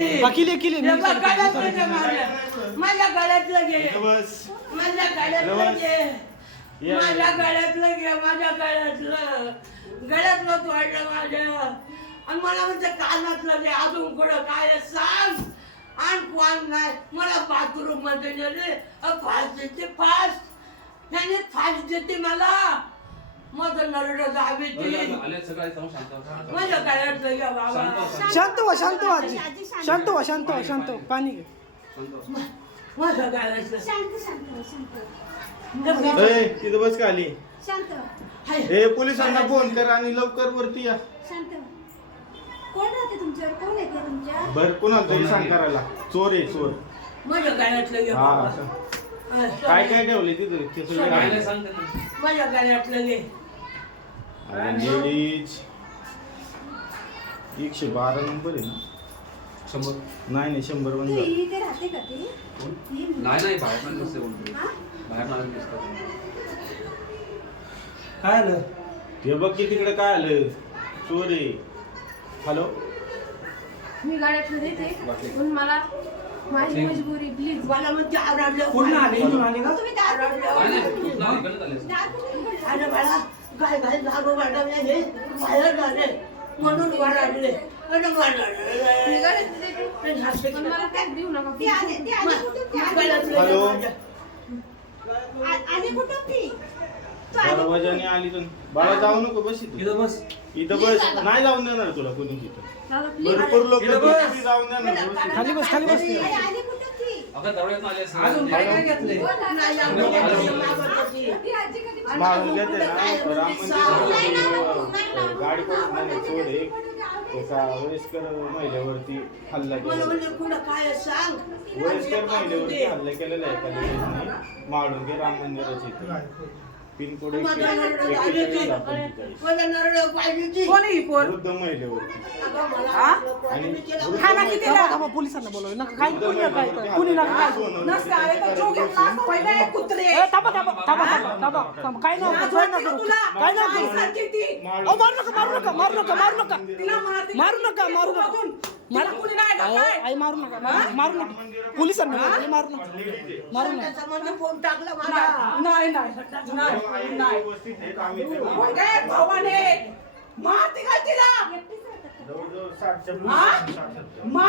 अकिले माझ्या गळ्यातलं घे माझ्या गळ्यातलं घे माझ्या गळ्यातलं घे माझ्या गळ्यातलं तोडलं माझ्या आणि मला म्हणजे कानातलं घे अजून कुठं काय सांग आणि कोण नाही मला बाथरूम मध्ये गेले फास देते फास त्याने फास देते मला माझं नरड दाबी माझ्या गळ्यातलं घ्या बाबा शांत व्हा आजी शांत व्हा पाणी घे माझ्या गळ्यातलं तिथं बस का आली हे पोलिसांना फोन कर आणि लवकर वरती या कोण राहते तुमच्यावर कोण येते तुमच्या बर कोणाला तरी सांग करायला चोर आहे चोर माझ्या गळ्यातलं घे हा बाबा असं. काय काय ठेवले तिथे ते सगळं माझ्या गळ्यातलं घे लेडीज 112 नंबर आहे ना 100 नाही 100 बंद ती इथे राहते का ती नाही बाहेर पण नसते कोणतरी हा? बाहेर नाही दिसतात काय आलं हे बघ की तिकडे काय आलं चोर आहे हॅलो मी गाड्यातलं देते पण मला माझी मजबुरी प्लीज मला म्हणजे आवडलं पूर्ण आले इथून आले का तुम्ही दार नाही नाही कुठला इकडे आले दार कुठे उघडलं? अरे बाळा काय काय जागो वाटवल्या हे बाहेर झाले म्हणून वराडले आणि मी वराडले गाड्यातलं देते पण मला टॅग देऊ नका ती आली कुठून ती आली हॅलो आली कुठून ती तू आली दरवाजाने आली तर बाळा जाऊ नको बस इथं बस इथं बस नाही जाऊन देणार तुला कोणी तिथं दादा, please. भरपूर लोक इथं बस. जाऊन देणार खाली बस आई, आली कुठून ती अगं दरवाजात आले अजून काय काय घेतलंय बोल ना, नाही नाही, जाऊ नाही, दे, नाही, मागवतो ती. ती आजी कधी मारून घेते ना तर राम नाही ना, मंदिर गाडी पडून नाही चोर एक एका वयस्कर महिलेवरती हल्ला मला केला म्हणजे पुढं काय सांग वयस्कर महिलेवरती हल्ला केलेला आहे एका लेडीजने माळून घे राम मंदिराच्या इथे पिनकोड माझा नरड पाहिजे ती. 41 माझा नरड पाहिजे ती. कोण आहे ही पोर वृद्ध महिलेवरती अगं, मला हा? आणि केलं. थांबा थांबा पोलिसांना बोलव नका काय कुणी नका काय कुणी नका काय थांबा काय नाव काय नाव करू काय नाव करू अहो मारू नका आई मारू नका पोलिसांना बोलव, मारू नका त्याचा म्हणजे फोन टाकला मला व्यवस्थित हे काम येते. एकटीच राहतात का? जवळजवळ 60 च्या मार